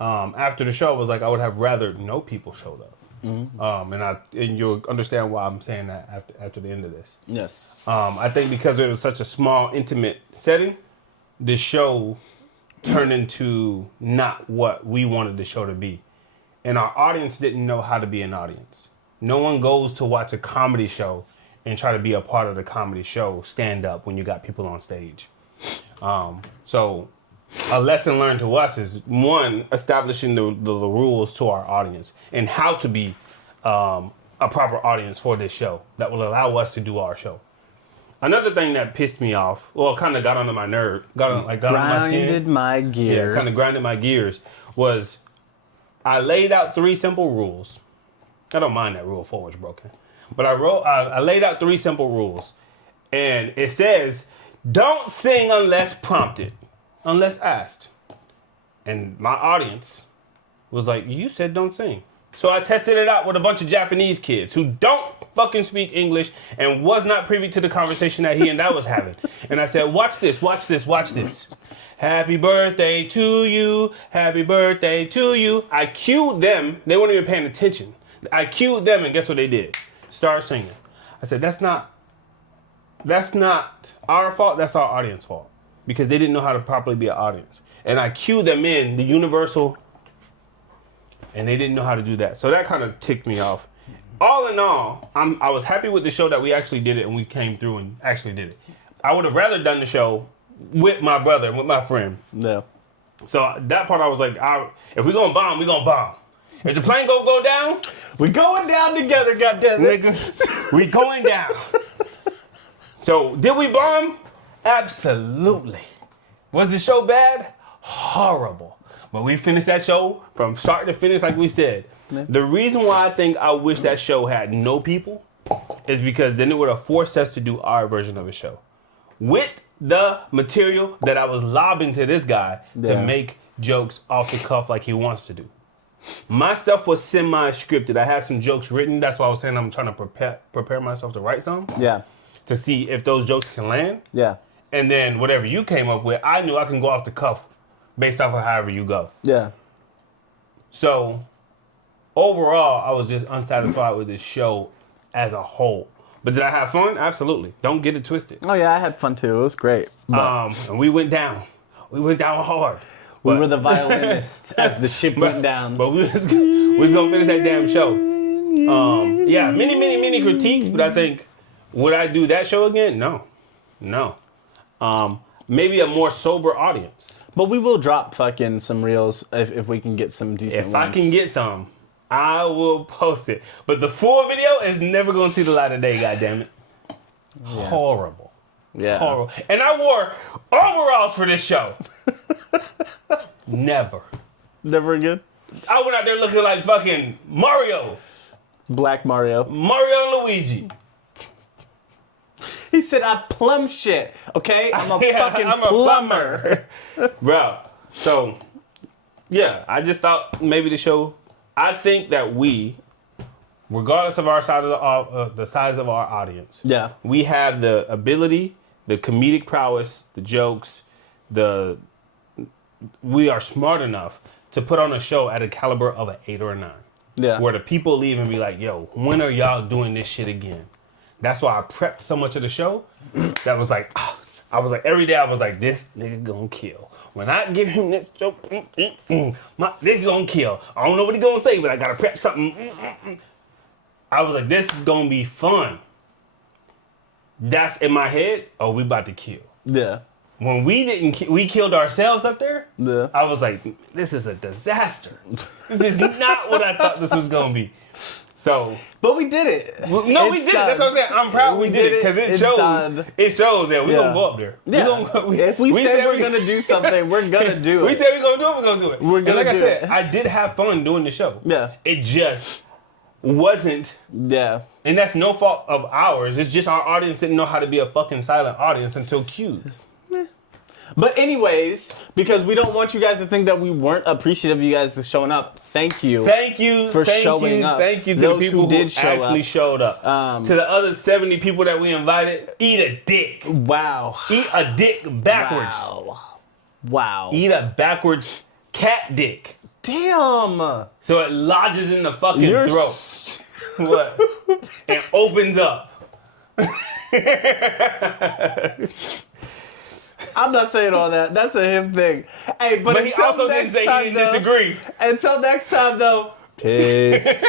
After the show, I was like, I would have rather no people showed up. Mm-hmm. And you'll understand why I'm saying that after the end of this. Yes. I think because it was such a small, intimate setting, the show turned into not what we wanted the show to be. And our audience didn't know how to be an audience. No one goes to watch a comedy show and try to be a part of the comedy show, stand up when you got people on stage. So a lesson learned to us is, one, establishing the rules to our audience and how to be a proper audience for this show that will allow us to do our show. Another thing that pissed me off, well, kind of got under my nerve, got on my skin. Grinded my gears. Yeah, kind of grinded my gears, was I laid out 3 simple rules. I don't mind that rule 4 was broken. But I laid out 3 simple rules. And it says, don't sing unless prompted, unless asked. And my audience was like, you said don't sing. So I tested it out with a bunch of Japanese kids who don't fucking speak English and was not privy to the conversation that he and I was having. And I said, watch this, watch this, watch this. Happy birthday to you, happy birthday to you. I cued them. They weren't even paying attention. I cued them, and guess what they did? Start singing. I said, that's not our fault, that's our audience fault. Because they didn't know how to properly be an audience. And I cued them in the universal, and they didn't know how to do that. So that kind of ticked me off. All in all, I was happy with the show that we actually did it, and we came through and actually did it. I would have rather done the show with my brother and with my friend. Yeah. So that part I was like, if we're gonna bomb, we're gonna bomb. If the plane gonna go down, we going down together, goddammit. We going down. So did we bomb? Absolutely. Was the show bad? Horrible. But we finished that show from start to finish, like we said. Yeah. The reason why I think I wish that show had no people is because then it would have forced us to do our version of a show with the material that I was lobbing to this guy to make jokes off the cuff like he wants to do. My stuff was semi-scripted. I had some jokes written. That's why I was saying I'm trying to prepare myself to write some. Yeah. To see if those jokes can land. Yeah. And then whatever you came up with, I knew I can go off the cuff based off of however you go. Yeah. So overall, I was just unsatisfied with this show as a whole. But did I have fun? Absolutely. Don't get it twisted. Oh yeah, I had fun too. It was great. And we went down. We went down hard. We were the violinists as the ship went down. But we was gonna finish that damn show. Yeah, many critiques, but I think, would I do that show again? No. Maybe a more sober audience. But we will drop fucking some reels if we can get some decent ones. If I can get some, I will post it. But the full video is never going to see the light of day, goddammit. Yeah. Horrible. Yeah. Horrible. And I wore overalls for this show. Never again? I went out there looking like fucking Mario. Black Mario. Mario and Luigi. He said, I plumb shit, okay? I'm a fucking plumber. Bro, so, yeah, I just thought maybe the show, I think that we, regardless of our side of the size of our audience, we have the ability, the comedic prowess, the jokes, we are smart enough to put on a show at a caliber of an 8 or a 9. Yeah. Where the people leave and be like, yo, when are y'all doing this shit again? That's why I prepped so much of the show. That was like, I was like, every day I was like, this nigga gonna kill. When I give him this joke, my nigga gonna kill. I don't know what he gonna say, but I gotta prep something. I was like, this is gonna be fun. That's in my head. Oh, we about to kill. Yeah. When we killed ourselves up there. Yeah. I was like, this is a disaster. This is not what I thought this was gonna be. So, but we did it. We did it. That's what I'm saying. I'm proud we did it because it shows that we're gonna go up there. Yeah. If we said we're gonna do something, we're gonna do it. We said we're gonna do it. We're gonna do it. We're gonna and like do I said, I did have fun doing the show. Yeah. It just wasn't. Yeah. And that's no fault of ours. It's just our audience didn't know how to be a fucking silent audience until cued. But anyways, because we don't want you guys to think that we weren't appreciative of you guys showing up. Thank you. Thank you for thank showing you, up. Thank you to Those the people who did show actually up. showed up. To the other 70 people that we invited, eat a dick. Wow. Eat a dick backwards. Wow. Eat a backwards cat dick. Damn. So it lodges in the fucking You're throat. What? And opens up. I'm not saying all that. That's a him thing. Hey, but But he until also didn't next say he time, didn't though. disagree. Until next time, though. Peace.